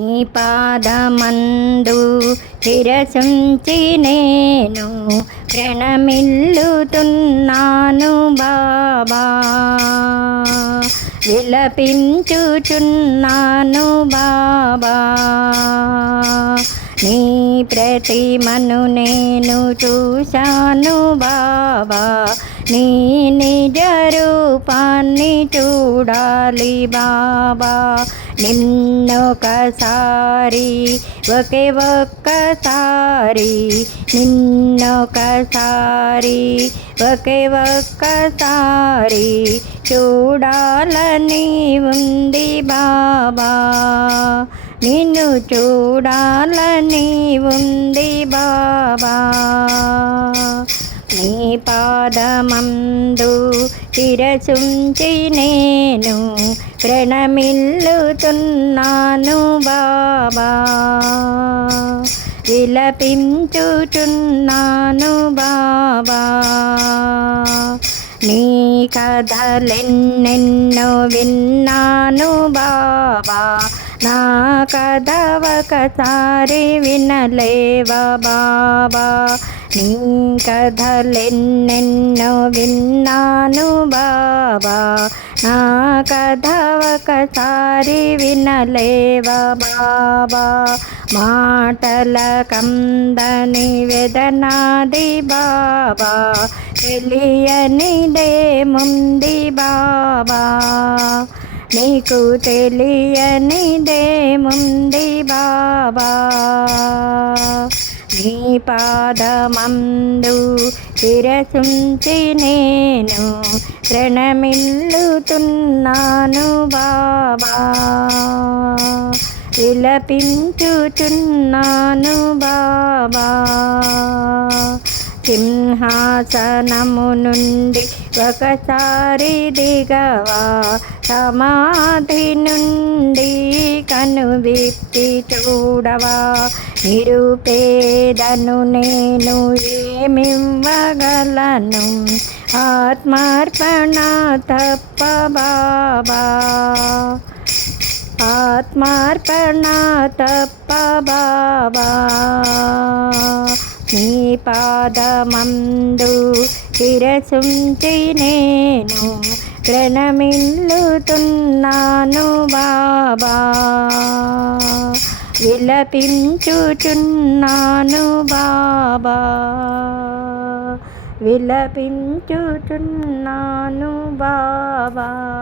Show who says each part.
Speaker 1: నీ పాదమందు హిరసుంచి నేను ప్రణమిల్లుతున్నాను బాబా. విలపించుచున్నాను బాబా. నీ ప్రతిమను నేను చూశాను బాబా. నీ నిజ రూపాన్ని చూడాలి బాబా. నిన్నొకసారి ఒకే ఒక్కసారి నిన్నొకసారి ఒకే ఒక్కసారి చూడాలని ఉంది బాబా. నిన్ను చూడాలని ఉంది బాబా. నీ పాదమందు తిరచుంచి నేను ప్రణమిల్లుతున్నాను బాబా. విలపించుచున్నాను బాబా. నీ కథలెన్నెన్నో విన్నాను బాబా. నా కథ ఒకసారి వినలేవా బాబా. నీ కథలెన్నెన్నో విన్నాను బాబా. నా కథ ఒకసారి వినలేవా బాబా. మాటల కందని వెదనాది బాబా. తెలియనిదే ముంది బాబా. నీకు తెలియనిదే ముంది బాబా. పాదమందు శిరసుంచి నేను ప్రణమిల్లుతున్నాను బాబా. విలపించుచున్నాను బాబా. సింహాసనము నుండి ఒకసారి దిగవా. సమాధి నుండి కనువిప్పి చూడవా. నిరుపేదను నేను ఏమివ్వగలను? ఆత్మార్పణ తప్ప బాబా. ఆత్మార్పణ తప్ప బాబా. నీ పాదమందు శిరసుంచి నేను ప్రణమిల్లుతున్నాను బాబా. విలపించుచున్నాను బాబా. విలపించుచున్నాను బాబా.